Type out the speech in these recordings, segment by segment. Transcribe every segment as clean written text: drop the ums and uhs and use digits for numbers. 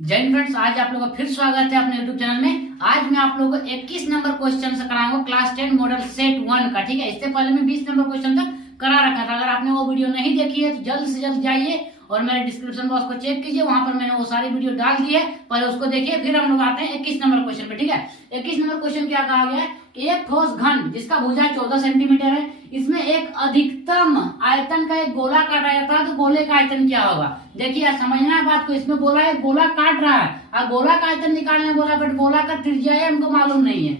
जय हिंद फ्रेंड्स, आज आप लोगों का फिर स्वागत है अपने YouTube चैनल में। आज मैं आप लोगों को 21 नंबर क्वेश्चन से कराऊंगा क्लास 10 मॉडल सेट 1 का। ठीक है, इससे पहले मैं 20 नंबर क्वेश्चन तक करा रखा था। अगर आपने वो वीडियो नहीं देखी है तो जल्द से जल्द जाइए और मेरे डिस्क्रिप्शन बॉक्स को चेक कीजिए, वहां पर मैंने वो सारी वीडियो डाल दी है, पहले उसको देखिए। फिर हम लोग आते हैं 21 नंबर क्वेश्चन पे। ठीक है, 21 नंबर क्वेश्चन क्या कहा गया है कि एक ठोस घन जिसका भुजा 14 सेंटीमीटर है, इसमें एक अधिकतम आयतन का एक गोला काटा जाता है, तो गोले का आयतन क्या होगा। देखिए यार, समझना है बात को। इसमें बोला है गोला काट रहा है और गोला का आयतन निकालने बोला, बट गोला का त्रिज्या है हमको मालूम नहीं है।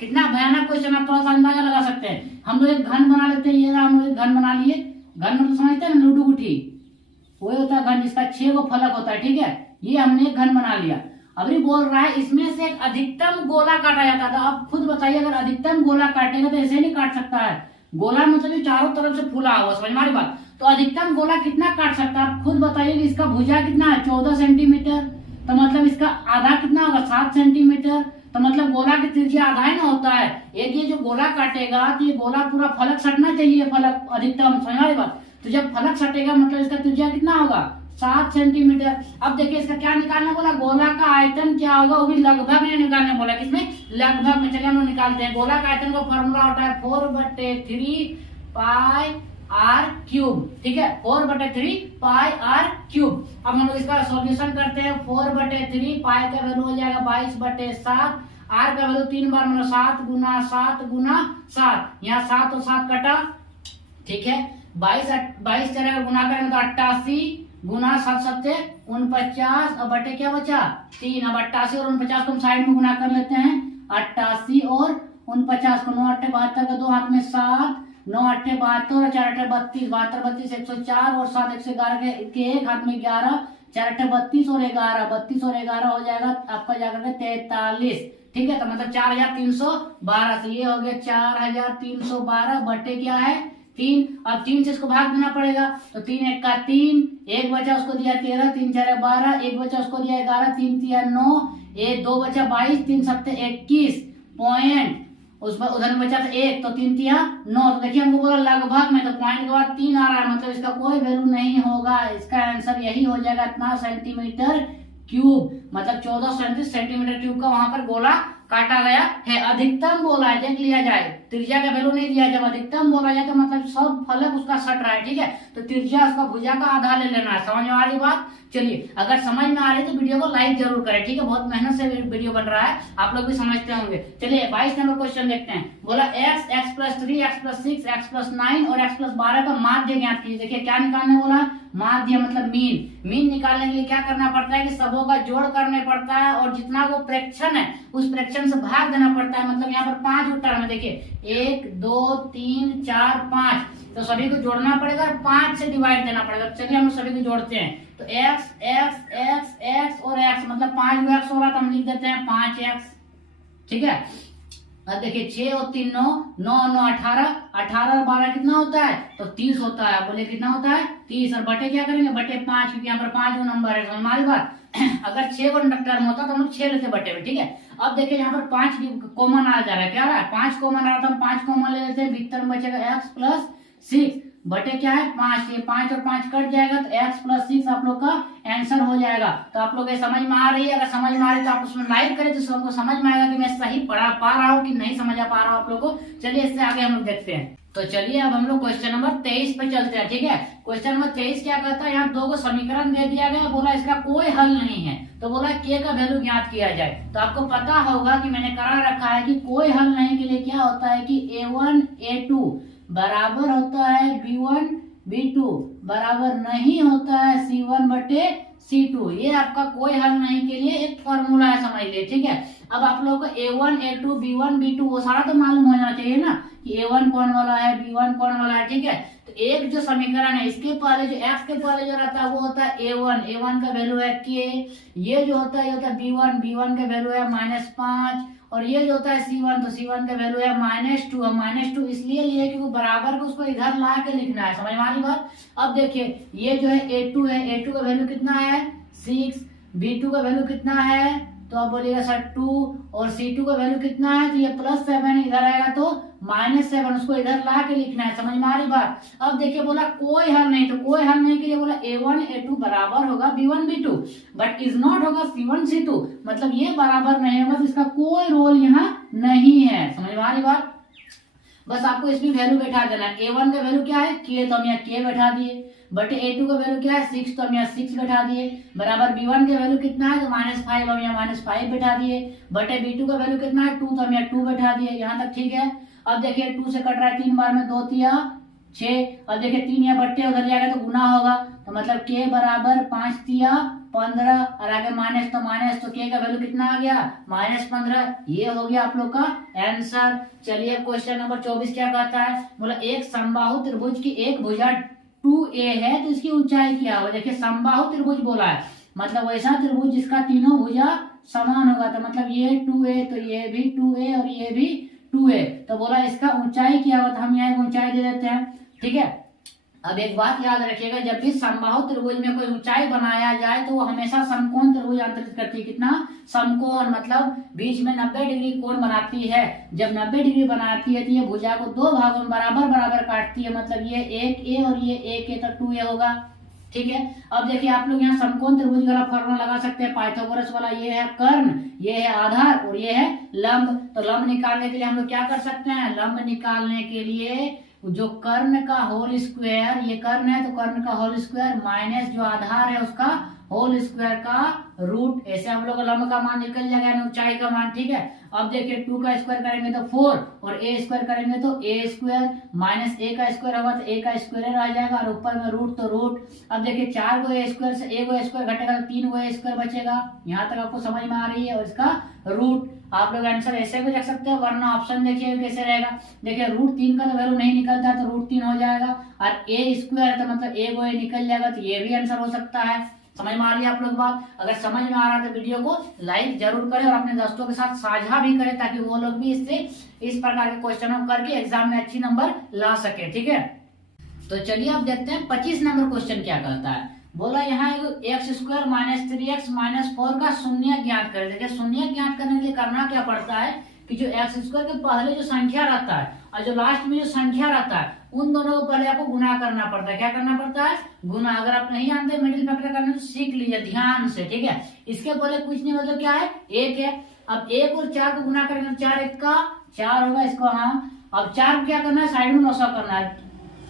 कितना भयानक क्वेश्चन, आप थोड़ा सा अंदाजा लगा सकते हैं। हम लोग एक घन बना लेते हैं। ये हम लोग एक घन बना लिए। घन मतलब समझते हैं ना, लूडो गुठी, वही होता है घन जिसका 6 गो फलक होता है। ठीक है, ये हमने एक घन बना लिया। अभी बोल रहा है इसमें से एक अधिकतम गोला काटा जाता था। अब खुद बताइए, अगर अधिकतम गोला काटेगा तो ऐसे नहीं काट सकता है। गोला मतलब चारों तरफ से फूला हुआ, समझ में आ रही बात। तो अधिकतम गोला कितना काट सकता है, आप खुद बताइए कि इसका भुजा कितना है 14 सेंटीमीटर, तो मतलब इसका आधा कितना होगा 7 सेंटीमीटर। तो मतलब गोला की त्रिज्या आधा ही ना होता है। एक ये जो गोला काटेगा तो ये गोला पूरा फलक सटना चाहिए, फलक अधिकतम, समझ में आ रही बात। तो जब फलक सटेगा मतलब इसका त्रिज्या कितना होगा 7 सेंटीमीटर। अब देखिए इसका क्या निकालना बोला, गोला का आयतन क्या होगा, वो भी लगभग में निकालने बोला। किसमें, लगभग में। चलिए हम लोग निकालते हैं। गोला का आयतन का फॉर्मूला होता है 4/3 पाई आर क्यूब। ठीक है, 4/3 पाई आर क्यूब। अब हम लोग इसका सॉल्यूशन करते हैं। 4/3 पाई का वैल्यू हो जाएगा 22/7, आर का वैल्यू 3 बार मतलब 7 गुना 7 गुना 7। यहाँ 7 और 7 कटा। ठीक है, 22 चलेगा, गुना करेंगे तो 88 गुना 7 7 49 और बटे क्या बचा 3। अब 88 और 49 को हम साइड में गुना कर लेते हैं। 88 और 49 को 9 8 72 का 2 हाथ में 7, 9 8 72 और 4 8 32, 72 32 104 और 7 111 के एक हाथ में 11, 4 8 32 और 11, 32 और 11 हो जाएगा आपका जाकर के 43। ठीक है, तो मतलब 4312। तो ये हो गया 4312 बटे क्या है 3। अब 3 से इसको भाग देना पड़ेगा, तो 3 1 का 3, एक बचा उसको दिया 13, 3 4 12, एक बचा उसको दिया 11, 3 3 9, एक 2 बचा 22, 3 7 21 पॉइंट, उसमें उधर में बचा था 1, तो 3 3 9। तो देखिए हमको बोला लगभग में, तो पॉइंट के बाद 3 आ रहा है, मतलब इसका कोई वैल्यू नहीं होगा। इसका आंसर यही हो जाएगा, इतना सेंटीमीटर क्यूब, मतलब 14 सेंटीमीटर क्यूब का वहां पर गोला काटा गया है। अधिकतम बोला है, देख लिया जाए, त्रिज्या का वैल्यू नहीं दिया। जब अधिकतम बोला जाए तो मतलब सब फलक उसका सट रहा है। ठीक है, तो त्रिज्या उसका भुजा का आधा ले लेना है। समझ में आ रही बात। चलिए, अगर समझ में आ रही तो वीडियो को लाइक जरूर करें। ठीक है, बहुत मेहनत से वीडियो बन रहा है, आप लोग भी समझते होंगे। चलिए 22 नंबर क्वेश्चन देखते हैं। बोला x, x+3, x+6, x+9 और x+12 का माध्य ज्ञात कीजिए। देखिए क्या निकालने बोला, माध्य मतलब मीन। मीन निकालने के लिए क्या करना पड़ता है कि सबों का जोड़ करने पड़ता है और जितना वो फ्रैक्शन है उस फ्रैक्शन से भाग देना पड़ता है। मतलब यहाँ पर 5 उत्तर में देखिए 1 2 3 4 5, तो सभी को जोड़ना पड़ेगा और 5 से डिवाइड देना पड़ेगा। चलिए हम सभी को जोड़ते हैं। तो x x x x और x मतलब 5 x हो रहा, तो हम लिख देते हैं 5x। ठीक है, अब देखिए 6 और 3 9, 9 9 18, 18 और 12 कितना होता है, तो 30 होता है। बोले कितना होता है 30, और बटे क्या करेंगे, बटे 5, क्योंकि यहाँ पर 5 नंबर है। समझ हमारी बात। अगर 6 को टर्म होता तो हम लोग 6 लेते बटे में। ठीक है, अब देखिए यहाँ पर 5 कॉमन आ जा रहा है। क्या आ रहा है 5 कॉमन आ रहा था, हम 5 कॉमन ले लेते हैं। भीतर में बचेगा x+6 बटे क्या है 5। ये 5 और 5 कट जाएगा तो x+6 आप लोग का आंसर हो जाएगा। तो आप लोग ये समझ में आ रही है। अगर समझ में आ रही है तो आप उसमें लाइक करें तो सबको समझ में आएगा कि मैं सही पढ़ा पा रहा हूँ कि नहीं समझा पा रहा हूँ आप लोग को। चलिए इससे आगे हम लोग देखते हैं। तो चलिए अब हम लोग क्वेश्चन नंबर 23 पे चलते हैं। ठीक है, क्वेश्चन नंबर 23 क्या कहता है, यहाँ 2 को समीकरण दे दिया गया, बोला इसका कोई हल नहीं है, तो बोला k का वैल्यू ज्ञात किया जाए। तो आपको पता होगा कि मैंने करा रखा है कि कोई हल नहीं के लिए क्या होता है कि a1 a2 बराबर होता है b1 b2 बराबर नहीं होता है c1 बटे c2। ये आपका कोई हल नहीं के लिए एक फॉर्मूला है, समझ लीजिए। ठीक है, अब आप लोगों को a1 a2 b1 b2 वो सारा तो मालूम होना चाहिए ना कि a1 कौन वाला है, b1 कौन वाला है। ठीक है, तो एक जो समीकरण है इसके पहले जो x के पहले जो रहता है वो होता है a1, a1 का वैल्यू है k। ये जो होता है ये होता है b1, b1 का वैल्यू है -5, और ये जो होता है c1, तो c1 का वैल्यू है -2। हम -2 इसलिए लिए क्योंकि बराबर को उसको इधर ला के लिखना है। समझ में आ रही बात। अब देखिए ये जो है a2 है, a2 का वैल्यू कितना है 6, b2 का वैल्यू कितना है तो आप बोलिएगा सर 2 और C2 का वैल्यू कितना है, तो ये +7 इधर आएगा तो -7, उसको इधर ला के लिखना है। समझ में आ रही बात। अब देखिए बोला कोई हल नहीं, तो कोई हल नहीं के लिए बोला A1 A2 बराबर होगा B1 B2, but is not होगा C1 C2, मतलब ये बराबर नहीं होगा, तो इसका कोई रोल यहाँ नहीं है। समझ में आ रही बात। बस आपको इसमें वैल्यू बैठा देना है। A1 का वैल्यू क्या है K, तो हम यहाँ K बैठा दिए, बटे A2 का वैल्यू क्या है 6, तो हम यहाँ 6 बैठा दिए, बराबर B1 का वैल्यू कितना है, तो -5, हम यहाँ -5 बैठा दिए, बटे B2 का वैल्यू कितना है 2, तो हम यहाँ 2 बैठा दिए। यहाँ तक ठीक है। अब देखिए 2 से कट रहा है 3 बार में, 2 तिया 6, और देखिए 3 यहाँ बट्टे उधर जाएगा तो गुना होगा, तो मतलब K बराबर 5 तिया 15, और आगे माइनस तो K का वैल्यू कितना आ गया -15। ये हो गया आप लोग का आंसर। चलिए क्वेश्चन नंबर 24 क्या कहता है, बोला एक समबाहु त्रिभुज की एक भुजा 2a है, तो इसकी ऊंचाई क्या होगा। देखिए समबाहु त्रिभुज बोला है, मतलब वैसा त्रिभुज जिसका तीनों भुजा समान होगा, तो मतलब ये 2a, तो ये भी 2a और ये भी 2a, तो बोला इसका ऊंचाई क्या होगा, तो हम यहाँ ऊंचाई दे देते हैं। ठीक है। अब एक बात याद रखिएगा, जब भी समबाहु त्रिभुज में कोई ऊंचाई बनाया जाए तो वो हमेशा समकोण त्रिभुज अंतरित करती है। कितना समकोण, मतलब बीच में 90 डिग्री कोण बनाती है। जब 90 डिग्री बनाती है तो ये भुजा को 2 भागों में बराबर बराबर काटती है, मतलब ये 1a और ये 1a, तो 2a होगा। ठीक है। अब देखिए आप लोग यहाँ समकोण त्रिभुज वाला फॉर्मूला लगा सकते हैं, पाइथागोरस वाला। ये है कर्ण, ये है आधार और ये है लंब। तो लंब निकालने के लिए हम लोग क्या कर सकते हैं, लंब निकालने के लिए जो कर्ण का होल स्क्वायर, ये कर्ण है तो कर्ण का होल स्क्वायर माइनस जो आधार है उसका होल स्क्वायर का रूट, ऐसे हम लोग लंब का मान निकल जाएगा, ऊंचाई का मान। ठीक है। अब देखिए 2 का स्क्वायर करेंगे तो 4, और a स्क्वायर करेंगे तो a स्क्वायर, माइनस a का स्क्वायर होगा तो a का स्क्वायर आ जाएगा, और ऊपर में रूट तो रूट। अब देखिए 4 को a स्क्वायर से 1 को स्क्वायर घटेगा तो 3 को a स्क्वायर बचेगा। यहाँ तक आपको समझ में आ रही है। और इसका रूट आप लोग आंसर ऐसे भी रख सकते हैं, वरना ऑप्शन देखिए कैसे रहेगा। देखिए √3 का तो वैल्यू नहीं निकलता, तो √3 हो जाएगा, और a स्क्वायर तो मतलब a को a निकल जाएगा, तो ये भी आंसर हो सकता है। समझ में आ रही है आप लोग बात। अगर समझ में आ रहा है तो वीडियो को लाइक जरूर करें और अपने दोस्तों के साथ साझा भी करें, ताकि वो लोग भी इससे इस प्रकार के क्वेश्चन करके एग्जाम में अच्छी नंबर ला सके। ठीक है। तो चलिए अब देखते हैं 25 नंबर क्वेश्चन क्या कहता है। बोला यहाँ x² - 3x - 4 का शून्य ज्ञात करें। देखिए शून्य ज्ञात करने के लिए करना क्या पड़ता है कि जो x² के पहले जो संख्या रहता है और जो लास्ट में जो संख्या रहता है, उन दोनों को पहले आपको गुना करना पड़ता है। क्या करना पड़ता है, गुना। अगर आप नहीं जानते मिडिल फैक्टर करना तो सीख लीजिए ध्यान से। ठीक है। इसके पहले कुछ नहीं, मतलब क्या है 1 है। अब 1 और 4 को गुना करेंगे तो 4 1 का 4 होगा, इसको हाँ। अब 4 को क्या करना है, साइड में नौसा करना है,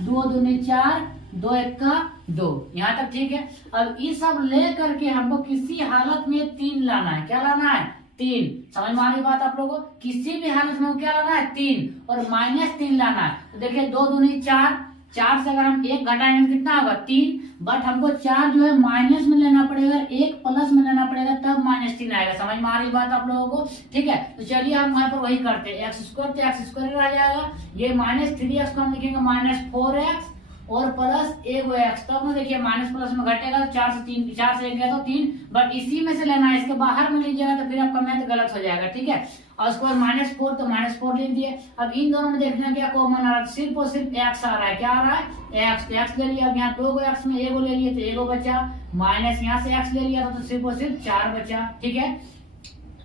2 दूनी 4, 2 1 का 2। यहाँ तक ठीक है। अब ये सब ले करके हमको किसी हालत में 3 लाना है। क्या लाना है, 3। समझ में आ रही बात आप लोगों को। किसी भी हालत में क्या लाना है, 3, और -3 लाना है। तो देखिए 2 दूनी 4, 4 से अगर हम 1 घटाएंगे कितना होगा 3, बट हमको 4 जो है माइनस में लेना पड़ेगा, 1 प्लस में लेना पड़ेगा, तब -3 आएगा। समझ में आ रही बात आप लोगों को। ठीक है। तो चलिए हम वहां पर वही करते हैं, x² तो x² आ जाएगा, ये -3x को हम लिखेंगे -4x और प्लस 1x। तब में देखिए माइनस प्लस में घटेगा तो 4 से 1 गया तो 3, बट इसी में से लेना है, इसके बाहर में लीजिएगा तो फिर आपका मैथ गलत हो जाएगा। ठीक है। और उसके बाद -4 तो -4 लिख दिए। अब इन दोनों में देखना क्या कॉमन आ रहा है, सिर्फ और सिर्फ x आ रहा है। क्या आ रहा है, x। तो x ले लिया। अब यहाँ 2 को x में 1 ले लिए तो 1 बचा, माइनस यहाँ से x ले लिया तो सिर्फ और सिर्फ 4 बचा। ठीक है।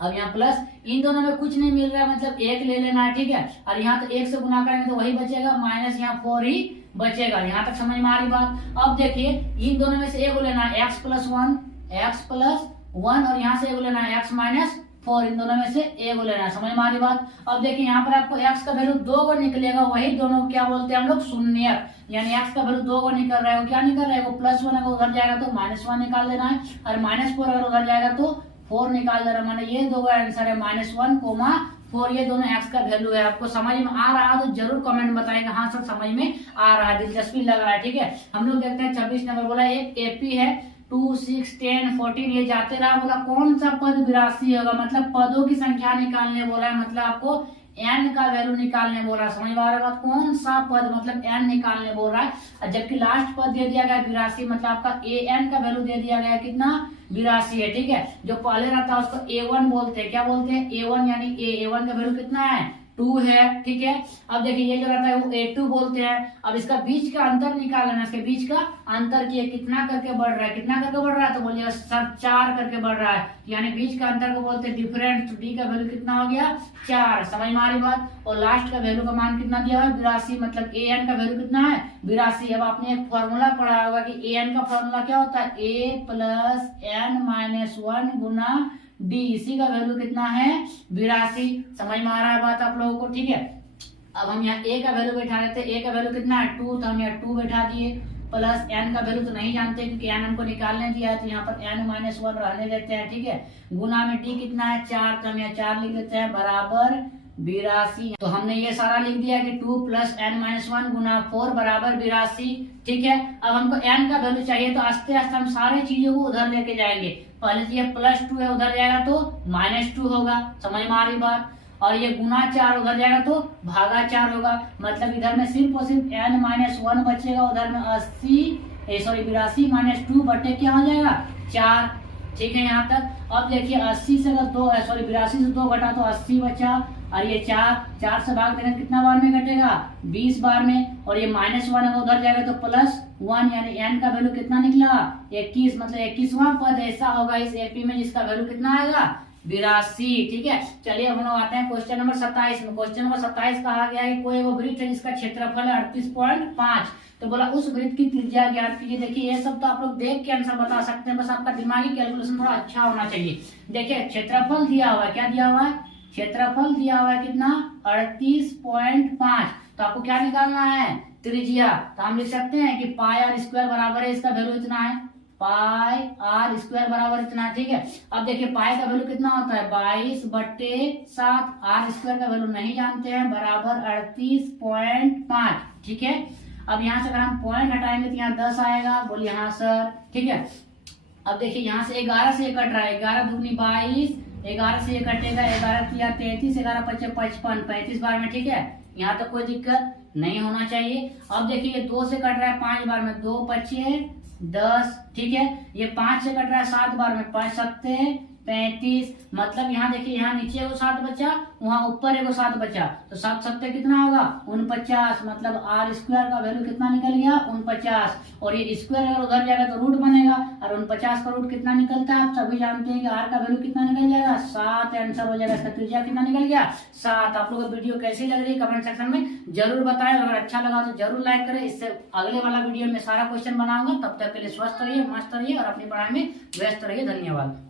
अब यहाँ प्लस, इन दोनों में कुछ नहीं मिल रहा है, मतलब 1 ले लेना है। ठीक है। और यहाँ तो 1 से गुना करेंगे तो वही बचेगा, माइनस यहाँ 4 ही बचेगा। यहाँ तक समझ में आ रही बात। अब देखिए इन दोनों में से 1 लेना है, x + 1, और यहाँ से 1 लेना है x - 4। इन दोनों में से 1 लेना है। समझ में आ रही बात। अब देखिए यहाँ पर आपको x का वैल्यू 2 को निकलेगा, वही दोनों क्या बोलते हैं हम लोग, शून्य। यानी x का वैल्यू 2 को निकल रहा है, क्या निकल रहा है, वो +1 अगर उधर जाएगा तो -1 निकाल देना है, और -4 अगर उधर जाएगा तो 4 निकाल देना। माने ये दो का आंसर है -1, 4। ये दोनों x का वैल्यू है। आपको समझ में आ रहा है तो जरूर कमेंट बताएगा, हाँ सर समझ में आ रहा है, दिलचस्पी लग रहा है। ठीक है। हम लोग देखते हैं 26 नंबर। बोला एक AP है 2, 6, 10, 14 ये जाते रहा। बोला कौन सा पद 82 होगा, मतलब पदों की संख्या निकालने बोला है, मतलब आपको n का वैल्यू निकालने बोल रहा है। समझ में आ रहा है, कौन सा पद मतलब n निकालने बोल रहा है। जबकि लास्ट पद दे दिया गया 82, मतलब आपका an का वैल्यू दे दिया गया कितना, 82 है। ठीक है। जो पहले रहता है उसको A1 बोलते हैं। क्या बोलते हैं, A1, यानी A1 का वैल्यू कितना है 2 है, ठीक है। अब देखिए ये जो रहता है वो A2 बोलते हैं। अब इसका बीच का अंतर निकालना, इसके बीच का अंतर की कितना करके बढ़ रहा है, कितना करके बढ़ रहा है, तो बोलिएगा सर 4 करके बढ़ रहा है, यानी बीच का अंतर को बोलते हैं डिफरेंस। तो डी का वैल्यू कितना हो गया 4, समझ में आ रही बात। और लास्ट का वैल्यू का मान कितना दिया है 82, मतलब ए एन का वैल्यू कितना है 82। अब आपने एक फॉर्मूला पढ़ा होगा कि ए एन का फॉर्मूला क्या होता है, ए प्लस एन माइनस 1 गुना डी, इसी का वैल्यू कितना है 82। समझ में आ रहा है बात आप लोगों को, ठीक है। अब हम यहाँ ए का वैल्यू बैठा देते हैं, ए का वैल्यू कितना है 2, तो हम यहाँ 2 बैठा दिए, प्लस एन का वैल्यू तो नहीं जानते क्योंकि एन हमको निकालने दिया है, तो यहाँ पर एन माइनस 1 रहने देते हैं, ठीक है। गुना में डी कितना है 4, तो हम यहाँ 4 लिख देते हैं, बराबर 82। तो हमने ये सारा लिख दिया कि 2 प्लस एन माइनस 1 गुना 4 बराबर 82, ठीक है। अब हमको एन का वैल्यू चाहिए, तो आस्ते आस्ते हम सारे चीजों को उधर लेके जाएंगे। पहले तो ये +2 है, उधर जाएगा तो -2 होगा, समझ में आ रही बात। और ये गुना 4 उधर जाएगा तो भागा 4 होगा, मतलब इधर में सिर्फ और सिर्फ n माइनस 1 बचेगा, उधर में 82 माइनस 2 बटे क्या हो जाएगा 4, ठीक है यहाँ तक। अब देखिए 80 से अगर 82 से 2 घटा तो 80 बचा, और ये 4 से भाग देंगे कितना बार में घटेगा 20 बार में, और ये -1 अगर उधर जाएगा तो +1, यानी n का वैल्यू कितना निकला 21, मतलब 21वां पद ऐसा होगा इस एपी में जिसका वैल्यू कितना आएगा 82, ठीक है। चलिए हम लोग आते हैं क्वेश्चन नंबर 27 में। क्वेश्चन नंबर 27 कहा गया है कोई वो वृत्त है जिसका क्षेत्रफल है 38.5, तो बोला उस वृत्त की त्रिज्या ज्ञात कीजिए। देखिए ये सब तो आप लोग देख के आंसर बता सकते हैं, बस आपका दिमागी कैलकुलेशन थोड़ा अच्छा होना चाहिए। देखिए क्षेत्रफल दिया हुआ है, क्या दिया हुआ है, क्षेत्रफल दिया हुआ है कितना 38.5, तो आपको क्या निकालना है त्रिज्या। तो हम लिख सकते हैं कि पाई आर स्क्वायर बराबर है, इसका वैल्यू इतना है, पाई आर स्क्वायर बराबर इतना, ठीक है। अब देखिए पाई का वैल्यू कितना होता है 22/7, आर स्क्वायर का वैल्यू नहीं जानते हैं, बराबर 38.5, ठीक है। अब यहाँ से अगर हम पॉइंट हटाएंगे तो यहाँ 10 आएगा, बोलिए हाँ सर, ठीक है। अब देखिए यहाँ से 11 से 1 कट रहा है, 11 दूनी 22, 11 से 1 कटेगा, 11 किया 33, 11 पचे 55, 35 बार में, ठीक है। यहाँ तक कोई दिक्कत नहीं होना चाहिए। अब देखिए 2 से कट रहा है 5 बार में, 2 पचे 10, ठीक है। ये 5 से कट रहा है 7 बार में, 5 सत्ते 35, मतलब यहाँ देखिए यहाँ नीचे एगो 7 बचा, वहाँ ऊपर एगो 7 बचा, तो 7 सत्ते कितना होगा 49, मतलब आर स्क्वायर का वैल्यू कितना निकल गया 49, और ये स्क्वायर अगर उधर जाएगा तो रूट बनेगा, और 49 का रूट कितना निकलता है आप सभी जानते हैं कि आर का वैल्यू कितना निकल जाएगा 7, आंसर हो जाएगा। इसका त्रिज्या कितना निकल गया 7। आप लोगों को वीडियो कैसी लग रही है कमेंट सेक्शन में जरूर बताएं, अगर अच्छा लगा तो जरूर लाइक करें। इससे अगले वाला वीडियो में सारा क्वेश्चन बनाऊंगा, तब तक के लिए स्वस्थ रहिए, मस्त रहिए और अपनी पढ़ाई में व्यस्त रहिए। धन्यवाद।